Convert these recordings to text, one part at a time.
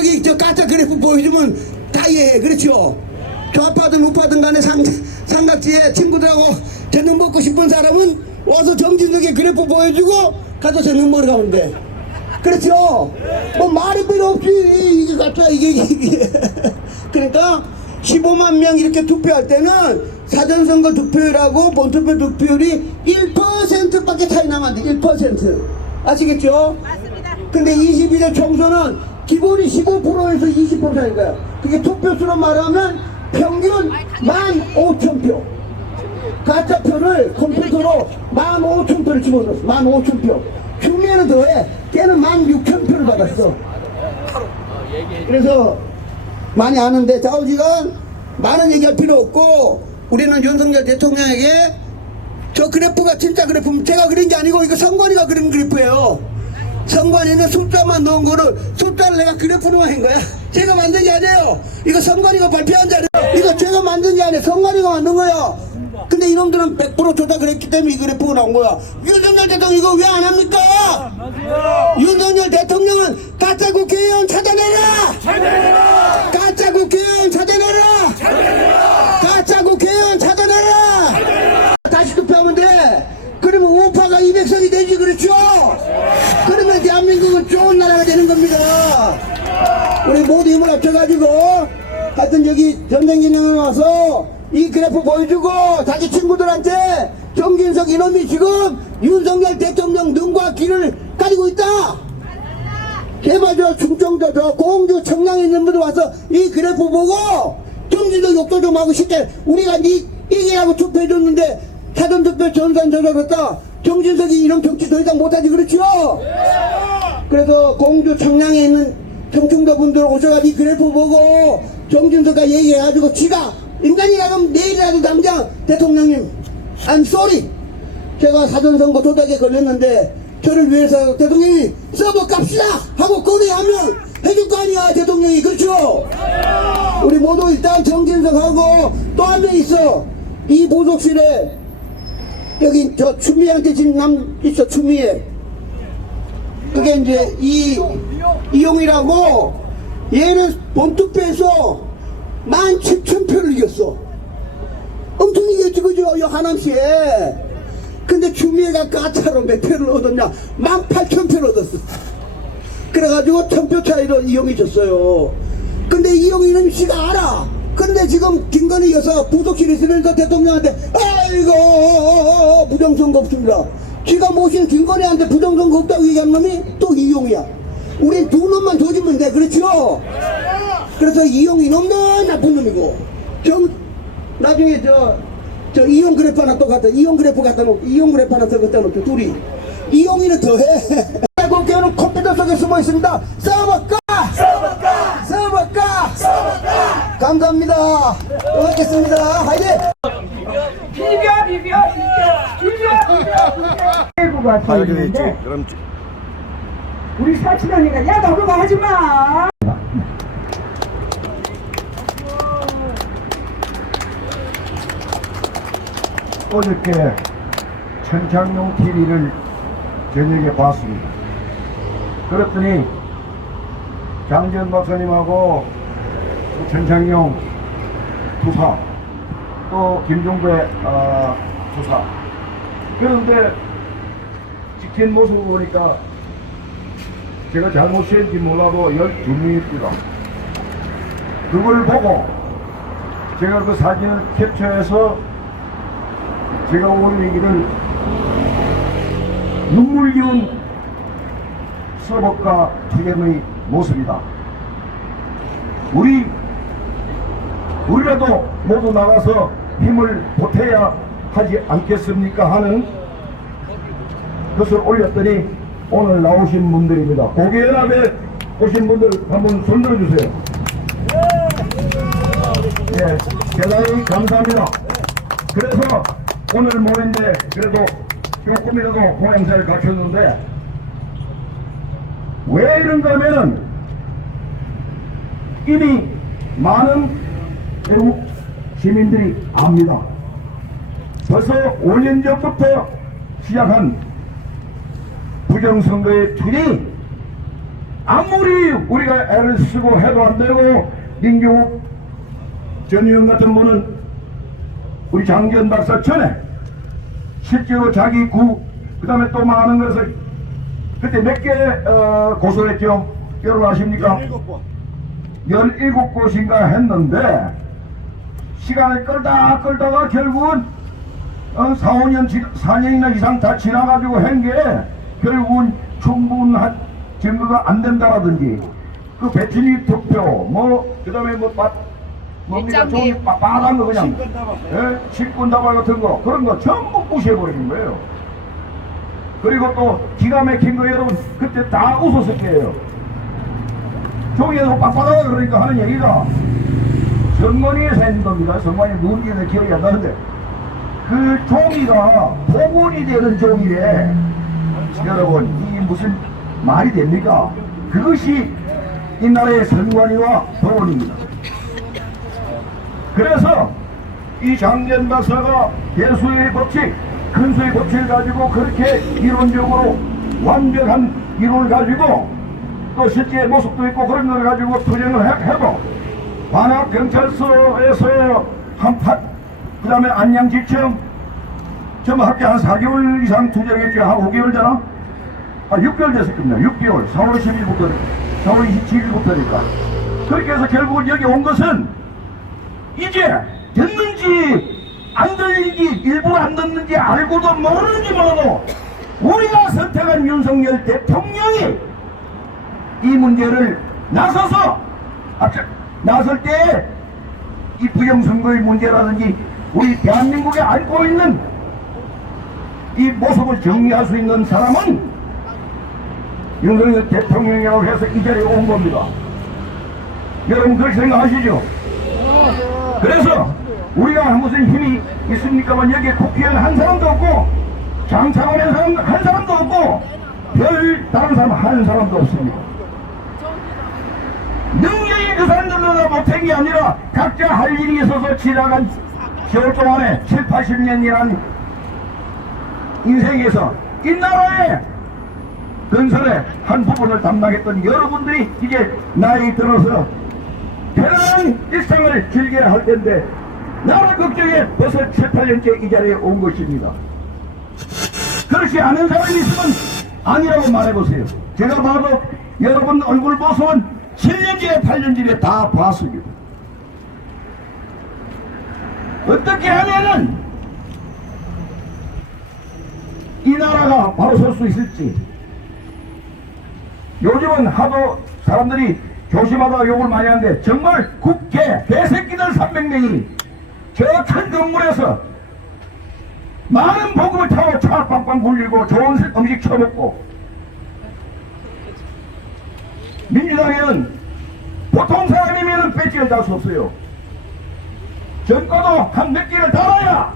정진석이 저 가짜 그래프 보여주면 다 이해해. 그렇죠? 좌파든 우파든 간에 삼각지에 친구들하고 저녁 먹고 싶은 사람은 와서 정진석의 그래프 보여주고 가서 저녁 먹으러 가면 돼. 그렇죠? 뭐 말이 필요 없지. 이게 가짜 이게. 그러니까 15만 명 이렇게 투표할 때는 사전선거 투표율하고 본투표 투표율이 1%밖에 차이 나면 안 돼. 1%. 아시겠죠? 맞습니다. 근데 22대 총선은 기본이 15%에서 20%인 거야. 그게 투표수로 말하면 평균 15,000표. 가짜표를 컴퓨터로 15,000표를 집어넣었어. 15,000표. 추미애는 더해. 걔는 16,000표를 받았어. 그래서 많이 아는데 좌우지간 많은 얘기할 필요 없고, 우리는 윤석열 대통령에게 저 그래프가 진짜 그래프면 제가 그린 게 아니고 이거 선관위가 그린 그래프예요. 선관위는 숫자만 넣은 거를 숫자를 내가 그래프로만 한 거야. 제가 만든 게 아니에요. 이거 선관위가 발표한 자료예요. 이거 제가 만든 게 아니에요. 선관위가 만든 거야. 근데 이놈들은 100% 조작을 했기 때문에 이 그래프가 나온 거야. 윤석열 대통령 이거 왜 안 합니까? 윤석열 대통령은 가짜 국회의원 찾아내라! 가짜 국회의원 찾아내라! 가짜 국회의원 찾아내라! 다시 투표하면 돼. 그러면 우파가 200석이 되지. 그렇죠? 그러면 대한민국은 좋은 나라가 되는 겁니다. 우리 모두 힘을 합쳐가지고 하여튼 여기 전쟁기념에 와서 이 그래프 보여주고 자기 친구들한테 정진석 이놈이 지금 윤석열 대통령 눈과 귀를 가지고 있다. 제발 저 충청도 저 공주 청량에 있는 분들 와서 이 그래프 보고 정진석 욕도 좀 하고 싶게 우리가 니 이기라고 투표해줬는데 사전투표 전산 조작했다. 정진석이 이런 정치 더 이상 못하지. 그렇죠? 그래서 공주 청량에 있는 청중도 분들 오셔가지고 이 그래프 보고 정진석과 얘기해가지고 지가 인간이라면 내일이라도 당장 대통령님 I'm sorry, 제가 사전선거 조작에 걸렸는데 저를 위해서 대통령이 서버 깝시다 하고 건의하면 해줄 거 아니야 대통령이. 그렇죠? 우리 모두 일단 정진석하고 또 한 명 있어. 이 보석실에 여기 저 추미애한테 지금 남 있어. 추미애 그게 이제 이용이라고. 얘는 본투표에서 17,000표를 이겼어. 엄청 이겼지. 그죠? 요 하남시에. 근데 추미애가 가짜로 몇 표를 얻었냐? 18,000표를 얻었어. 그래가지고 1,000표 차이로 이용이 졌어요. 근데 이용이는 씨가 알아. 근데 지금 김건희 여사 부속실에 있으면서 대통령한테 아이고 부정선거 없습니다. 지가 모신 김건희한테 부정선거 없다고 얘기한 놈이 또 이용이야. 우린 두 놈만 조지면 돼. 그렇죠? 그래서 이용 이놈도 나쁜 놈이고, 나중에 저 이용 그래프 하나 또 갖다, 이용 그래프 갖다 놓고, 이용 그래프 하나 더 갖다 놓고, 둘이. 이용이는 더해. 국회의원은 컴퓨터 속에 숨어 있습니다. 써볼까? 감사합니다. 또 뵙겠습니다. 화이팅! 비벼. 일부가 서 있는데 우리 사촌 언니가 야 너 그거 하지 마. 어저께 천창용 TV를 저녁에 봤습니다. 그랬더니 장지현 박사님하고 천창용 투사 또 김종배 투사, 그런데 찍힌 모습을 보니까 제가 잘못했는지 몰라도 12명입니다. 그걸 보고 제가 그 사진을 캡처해서 제가 올리기를 눈물겨운 서법과 투쟁의 모습이다. 우리라도 모두 나가서 힘을 보태야 하지 않겠습니까 하는 것을 올렸더니 오늘 나오신 분들입니다. 고개연합에 오신 분들 한번 손 들어주세요. 예, 대단히 감사합니다. 그래서 오늘 모인데 그래도 조금이라도 모양새를 갖췄는데 왜 이런가 하면은 이미 많은 외국 시민들이 압니다. 벌써 5년 전부터 시작한 부정선거의 틀이 아무리 우리가 애를 쓰고 해도 안 되고, 민경욱 전 의원 같은 분은 우리 장기현 박사 전에 실제로 자기 그 다음에 또 많은 것을 그때 몇 개 고소를 했죠? 여러분 아십니까? 17곳인가 했는데 시간을 끌다가 결국은 4년이나 이상 다 지나가지고 한 게 결국은 충분한 증거가 안 된다라든지 그 배치리 투표 그 다음에 뭡니까 종이 빠단 거 그냥 식군다발 같은 거 그런 거 전부 무시해버리는 거예요. 그리고 또 기가 막힌 거 여러분 그때 다 웃었을 거예요. 종이에서 빡빡하다 그러니까 하는 얘기가 선관위에서 했는 겁니다. 선관위 누군지는 기억이 안 나는데 그 종이가 복원이 되는 종이래. 여러분 이게 무슨 말이 됩니까? 그것이 이 나라의 선관위와 법원입니다. 그래서 이 장기현 박사가 대수의 법칙, 근수의 법칙을 가지고 그렇게 이론적으로 완벽한 이론을 가지고 또 실제 모습도 있고 그런 걸 가지고 투쟁을 해도 관악경찰서에서 한팟 그 다음에 안양지청 전부 합계 한 4개월 이상 투쟁했죠. 한 5개월 되나? 6개월 됐을 겁니다. 6개월 4월 10일부터 4월 27일부터니까 그렇게 해서 결국은 여기 온 것은 이제 듣는지 안 들리는지 일부러 안 듣는지 알고도 모르는지 몰라도 우리가 선택한 윤석열 대통령이 이 문제를 나설 때 이 부정선거의 문제라든지 우리 대한민국에 앓고 있는 이 모습을 정리할 수 있는 사람은 윤석열 대통령이라고 해서 이 자리에 온 겁니다. 여러분 그렇게 생각하시죠? 그래서 우리가 무슨 힘이 있습니까만 여기에 국회의원 한 사람도 없고 장차관의 한 사람도 없고 별 다른 사람 한 사람도 없습니다. 능력이 그 사람들보다 못한 게 아니라 각자 할 일이 있어서 지나간 세월 동안에 7, 80년이란 인생에서 이 나라의 건설의 한 부분을 담당했던 여러분들이 이제 나이 들어서 편안한 일상을 즐겨야 할 텐데 나라 걱정에 벌써 7, 8년째 이 자리에 온 것입니다. 그렇지 않은 사람이 있으면 아니라고 말해보세요. 제가 봐도 여러분 얼굴 모습은 7년째 8년째 다 봤습니다. 어떻게 하면은 이 나라가 바로 설 수 있을지. 요즘은 하도 사람들이 조심하다가 욕을 많이 하는데 정말 국회 개새끼들 300명이 저 큰 건물에서 많은 복음을 타고 차 빵빵 굴리고 좋은 음식 처먹고 민주당에는 보통 사람이면 배지를 달 수 없어요. 전과도 한 몇 개를 달아야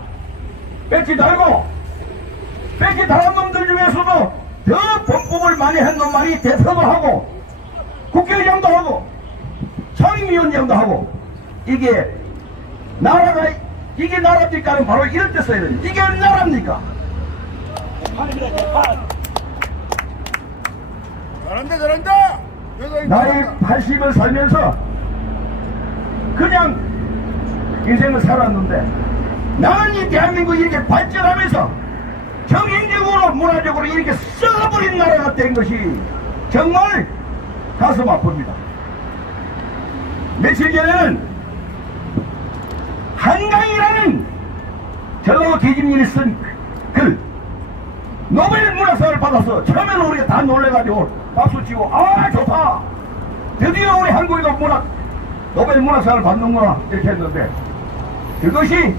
배지 달고 배지 달은 놈들 중에서도 더 범법을 많이 한 놈만이 대표도 하고 국회의장도 하고 상임위원장도 하고 이게 나라가 이게 나라입니까는 바로 이럴 때 써야 됩니다. 이게 나라입니까? 잘한다. 나이 80을 살면서 그냥 인생을 살았는데 나는 이 대한민국이 이렇게 발전하면서 정신적으로 문화적으로 이렇게 썩어버린 나라가 된 것이 정말 가슴 아픕니다. 며칠 전에는 한강이라는 전라도 계집님이 쓴 글 노벨 문학상을 받아서 처음에는 우리가 다 놀래가지고 박수치고 아 좋다 드디어 우리 한국이가 노벨 문학상을 받는구나 이렇게 했는데 그것이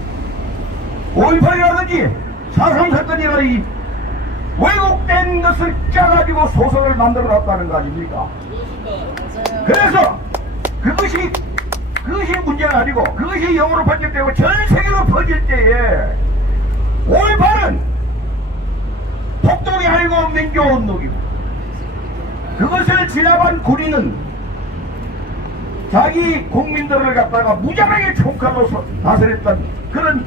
5.18이라든지 4.3 사건이라든지 왜곡된 것을 짜가지고 소설을 만들어 놨다는 거 아닙니까? 그래서 그것이 문제가 아니고 그것이 영어로 번역되고 전 세계로 퍼질 때에 5.18은 폭동이 아니고 민주운동이고 그것을 지나간 군인은 자기 국민들을 갖다가 무장하게 총칼로 다스렸던 그런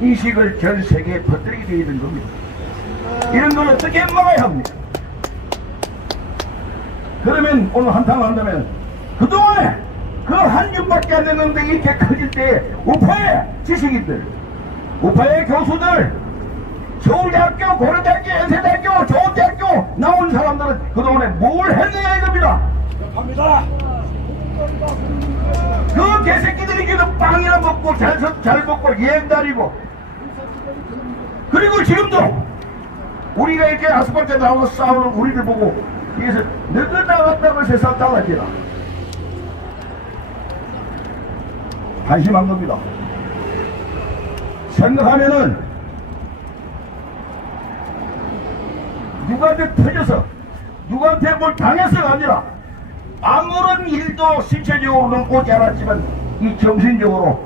인식을 전 세계에 퍼뜨리게 되어 있는 겁니다. 이런 걸 어떻게 막아야 합니까? 그러면 오늘 한탕을 한다면 그동안에 그 한 줌밖에 안 됐는데 이렇게 커질 때 우파의 지식인들, 우파의 교수들, 서울대학교, 고려대학교, 연세대학교, 조원대학교 나온 사람들은 그동안에 뭘 했느냐 이겁니다. 갑니다. 그 개새끼들이 지금 빵이나 먹고 잘 먹고 여행 다니고, 그리고 지금도 우리가 이렇게 아스팔트 나와서 싸우는 우리들 보고 여기서 너그 나갔다고 세상 달라지나 한심한 겁니다. 생각하면은 누구한테 터져서 누구한테 뭘 당해서가 아니라 아무런 일도 신체적으로는 오지 않았지만 이 정신적으로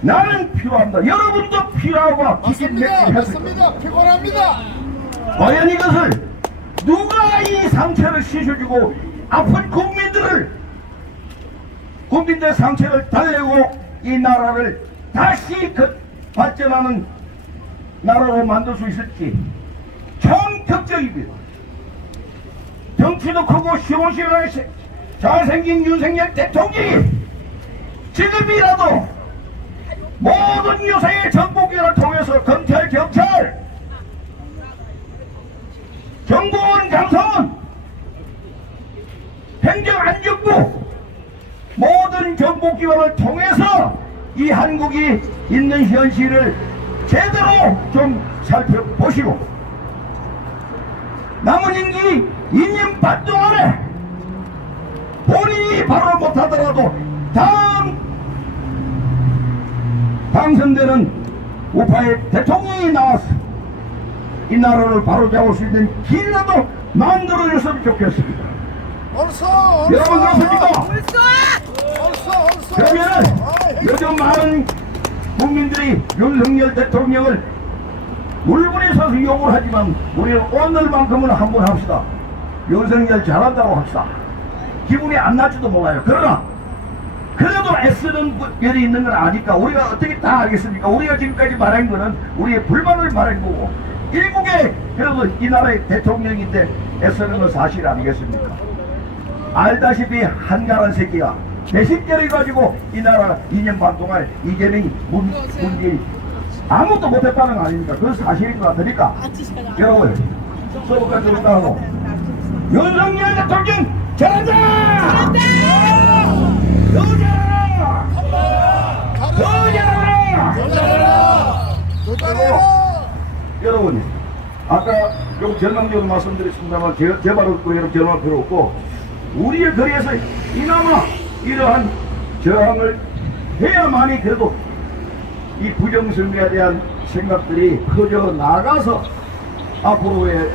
나는 필요합니다. 여러분도 필요하고 맞습니다. 피곤합니다. 과연 이것을 누가 이 상처를 씻어주고 아픈 국민들의 상처를 달래고 이 나라를 다시 발전하는 나라로 만들 수 있을지 참 걱정입니다. 덩치도 크고 시원시원하게 잘생긴 윤석열 대통령이 지금이라도 모든 요새의 정보기관을 통해서 검찰, 경찰, 정보원, 감사원, 행정안전부 모든 정보기관을 통해서 이 한국이 있는 현실을 제대로 좀 살펴보시고 남은 임기 2년 반 동안에 본인이 바로 못하더라도 다음 당선되는 우파의 대통령이 나와서 이 나라를 바로잡을 수 있는 길이라도 만들어줬으면 좋겠습니다. 얼써. 여러분 그렇습니까? 얼써. 그러면 요즘 많은 국민들이 윤석열 대통령을 물분에 서서 욕을 하지만 우리는 오늘만큼은 한번 합시다. 윤석열 잘한다고 합시다. 기분이 안 날지도 몰라요. 그러나 그래도 애쓰는 면이 있는 건 아니까 우리가 어떻게 다 알겠습니까? 우리가 지금까지 말한 거는 우리의 불만을 말한 거고 일국의 그래도 이 나라의 대통령인데 애쓰는 건 사실 아니겠습니까? 알다시피 한가란 새끼가 몇십 개를 가지고 이 나라 2년 반 동안 이재명이 문재인 아무것도 못했다는 거 아닙니까? 그건 사실인 것 같으니까 여러분 서울까지 들었다 하고 윤석열 대통령 잘한다! 더 잘하라! 여러분 아까 좀 전망적으로 말씀드렸습니다만 제 말을 또 여러분 전할 필요 없고 우리의 거리에서 이나마 이러한 저항을 해야만이 그래도 이 부정선거에 대한 생각들이 커져 나가서 앞으로의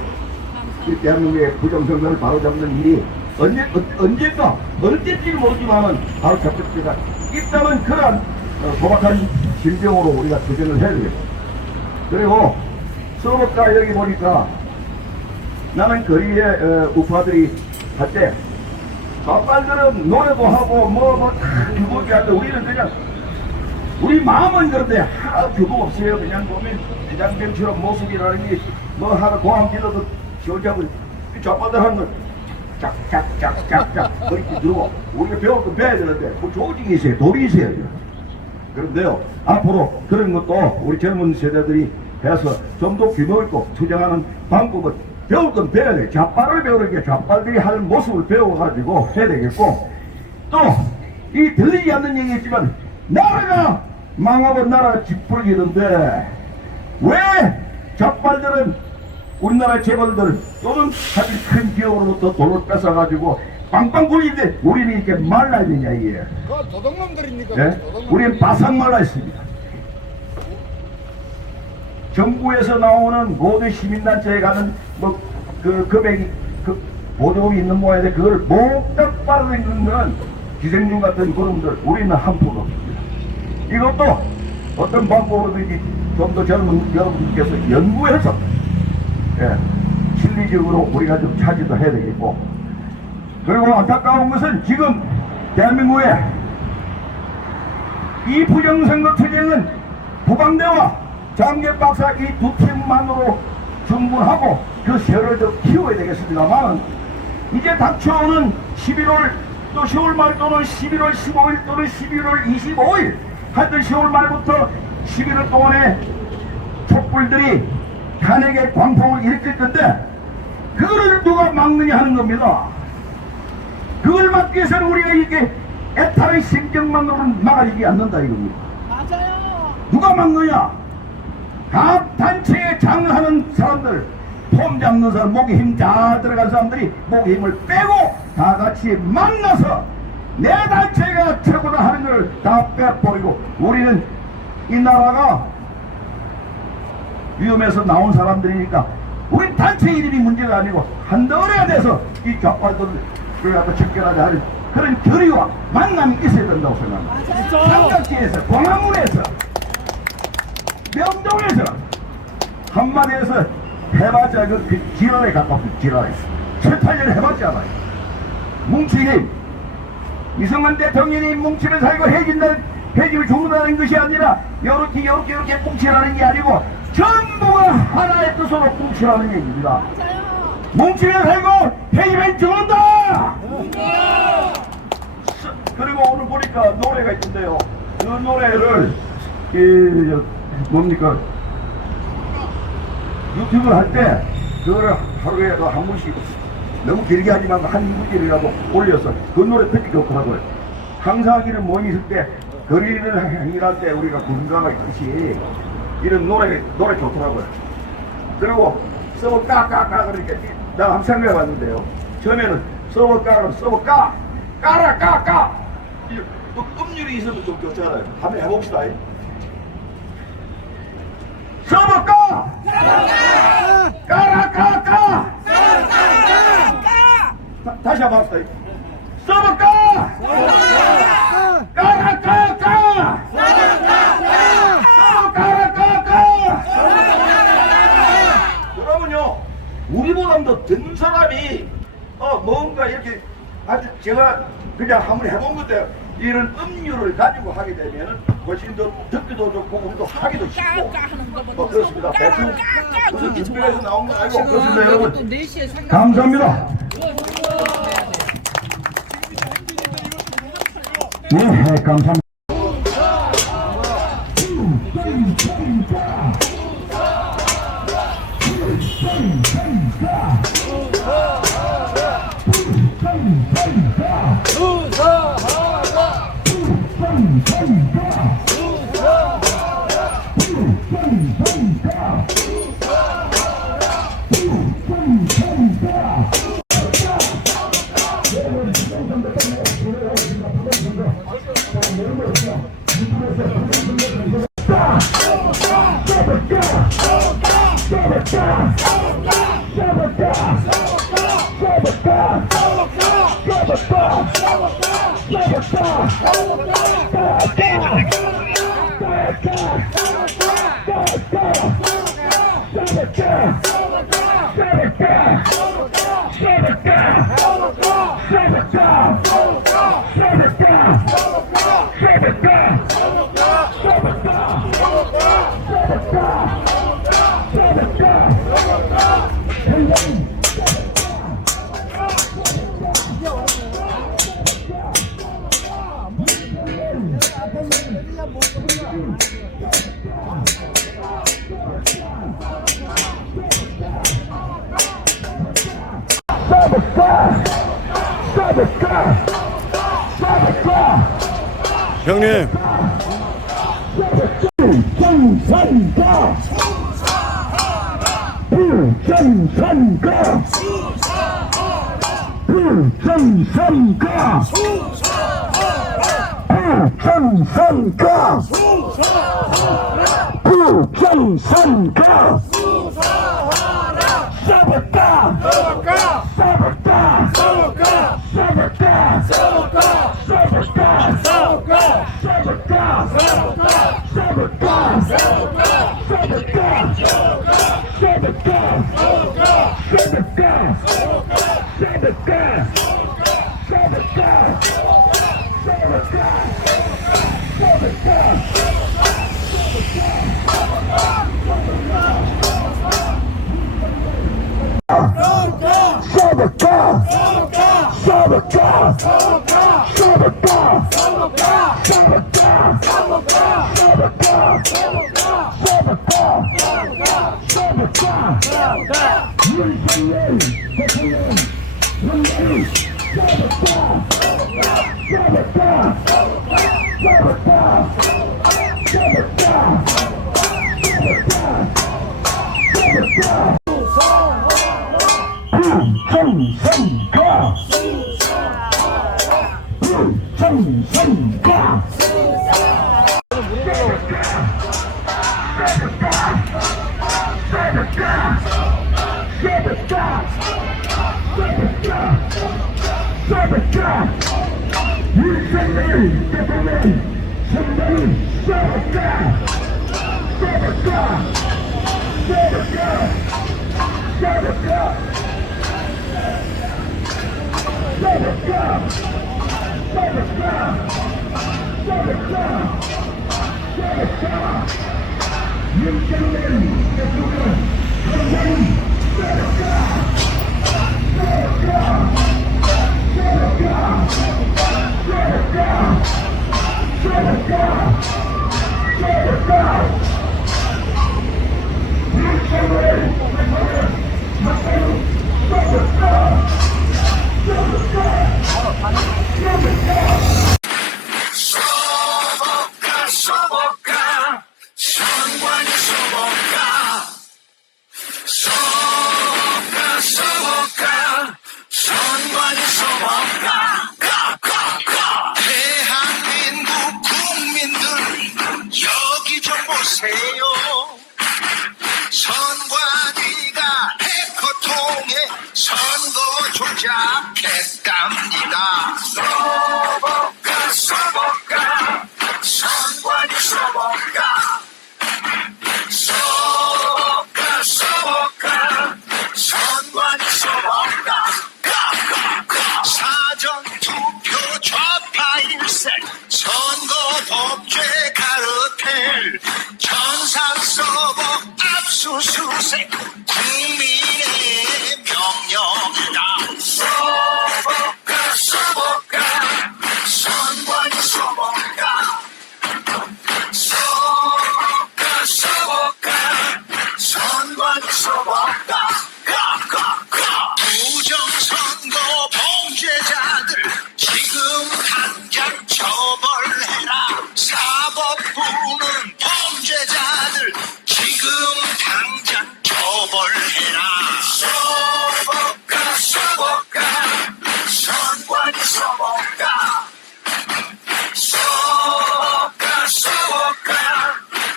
이 대한민국의 부정선거를 바로잡는 일이 언젠가 언제인지 모르지만은 바로 잡힐 때가 있다는 그런 소박한 심정으로 우리가 도전을 해야 되겠다. 그리고 서울가 여기 보니까 나는 거리에 우파들이 할 때 좌빨들은 노래도 하고 다 규범이 하는데 우리는 그냥 우리 마음은 그런데 하나 규범 없어요. 그냥 보면 대장병처럼 모습이라는 게 뭐 하나 고함 질러도 지원자고 좌빨들 하는 건 짝짝짝짝짝 그렇게 들고 우리가 배울 건 배워야 되는데 뭐 조직이 있어요. 돌이 있어요. 그런데요 앞으로 그런 것도 우리 젊은 세대들이 해서 좀 더 규모 있고 투쟁하는 방법을 배울 건 배워야 돼요. 좌빨을 배우는 게 좌빨들이 하는 모습을 배워가지고 해야 되겠고 또 이 들리지 않는 얘기겠지만 나라가 망하고 나라가 짓부러지는데 왜 좌빨들은 우리나라 재벌들 또는 아주 큰 기업으로부터 돈을 뺏어가지고 빵빵 굴리는데 우리는 이렇게 말라야 되냐 이게. 그 도둑놈들입니까? 네? 우리는 바삭 말라 있습니다. 정부에서 나오는 모든 시민단체에 가는 뭐 그 금액이 그 보조금이 있는 모양인데 그걸 몽땅 빨아들이는 건 기생충 같은 그놈들 우리는 한 푼 없습니다. 이것도 어떤 방법으로든지 좀 더 젊은 여러분께서 연구해서 실리적으로 우리가 좀 차지도 해야 되겠고 그리고 안타까운 것은 지금 대한민국에 이 부정선거 투쟁은 부방대와 장계 박사 이 두 팀만으로 충분하고 그 세월을 더 키워야 되겠습니다만 이제 닥쳐오는 11월 또 10월 말 또는 11월 15일 또는 11월 25일 하여튼 10월 말부터 11월 동안에 촛불들이 탄핵의 광풍을 일으킬 건데 그거를 누가 막느냐 하는 겁니다. 그걸 막기 위해서는 우리가 이렇게 애타의 심정만으로는 막아지지 않는다 이겁니다. 맞아요. 누가 막느냐? 각 단체에 장하는 사람들, 폼 잡는 사람, 목에 힘 다 들어간 사람들이 목에 힘을 빼고 다 같이 만나서 내 단체가 최고다 하는 걸 다 빼버리고 우리는 이 나라가 위험해서 나온 사람들이니까 우리 단체 이름이 문제가 아니고 한덩어리가 돼서 이 좌빨들을 갖다 척결하자 하는 그런 결의와 만남이 있어야 된다고 생각합니다. 삼각지에서, 광화문에서, 명동에서 한마디에서 해봤자 그 지랄에 가깝습니다. 지랄에 7, 8년 해봤잖아요. 뭉치님 이승만 대통령이 뭉치면 살고 해지면 죽는다는 것이 아니라 요렇게 뭉치라는 게 아니고 전부가 하나의 뜻으로 뭉치라는 얘기입니다. 뭉치면 살고 해지면 죽는다. 그리고 오늘 보니까 노래가 있던데요. 그 노래를 뭡니까 유튜브를 할 때 그거를 하루에 한 번씩 너무 길게 하지만 한 2분짜리라도 올려서 그 노래 듣기 좋더라고요. 항상이는 모임 있을 때 거리를 행진할 때 우리가 군가가 있듯이 이런 노래 좋더라고요. 그리고 서버 까까까 그러니까 내가 한번 생각해 봤는데요. 처음에는 서버 까라면 서버 까라 까까 음률이 있으면 좀 좋잖아요. 한번 해봅시다. 서버 까 까라 까까 다시 한번 합시다. 서버 까 까라 까까 서버 까라 까까. 그러면요 우리보다 더 듣는 사람이 뭔가 이렇게 아주 제가 그냥 한번 해본 건데 이런 음률을 가지고 하게 되면은 훨씬 더 듣기도 좋고 우리도 하기도 쉽고 그렇습니다. 대충 무슨 특별해서 나온 건 아니고 그렇습니다. 여러분 감사합니다. 네 감사합니다. 형님 써볼까 써볼까 써볼까 윤석열 대통령 윤석열 부정선거 윤석열 대통령 선거를 써볼까 써볼까 써볼까 써볼까 써볼까 써볼까 써볼까 써볼까 윤석열 대통령 선거를 써볼까 써볼까 써볼까 써볼까 써볼까 써볼까 윤석열 대통령 선거를 써볼까 써볼까 선관위 써볼까 선관위 써볼까 대한민국 국민들 여기 좀 보세요. 선관위가 해커통에 선거 조작했답니다. 써볼까 선관위 써볼까 선관위 써볼까 사전투표 좌파일세 선거법죄 카르텔 전산서버 압수수색 국민의 명령이다. 써볼까 선관위 써볼까 선관위 써볼까 부정선거 범죄자들 지금 당장 처벌해라. 사법부는 범죄자들 지금 당장 처벌해라. 써볼까 선관위 써볼까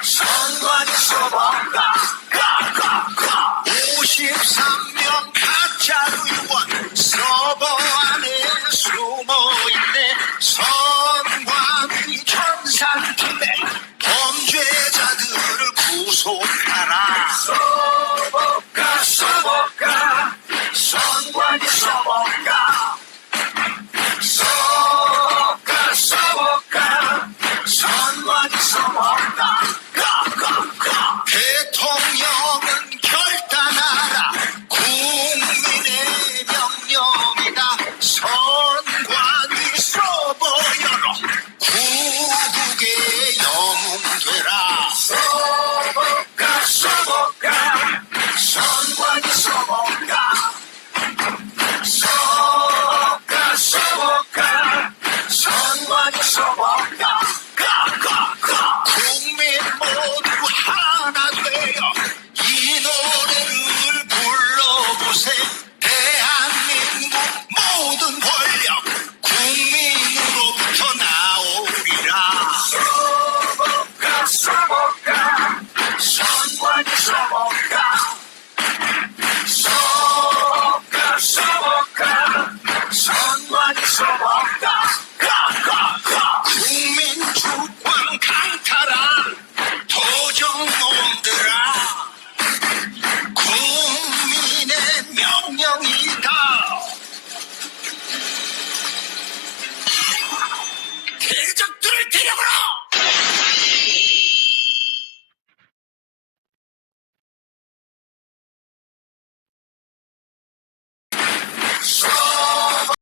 선관위 써볼까 53명 가짜 의원 서버 안에 숨어있네. 선관위 전산팀에 범죄자들을 구속하라. 써볼까 선관위 써볼까 선관위 써볼까 대통령은 결단하라. 국민의 명령이다. 선관위 서버 열어 구국의 영웅 되라. 써볼까 선관위 써볼까 선관위 써볼까 국민 모두 하나 되어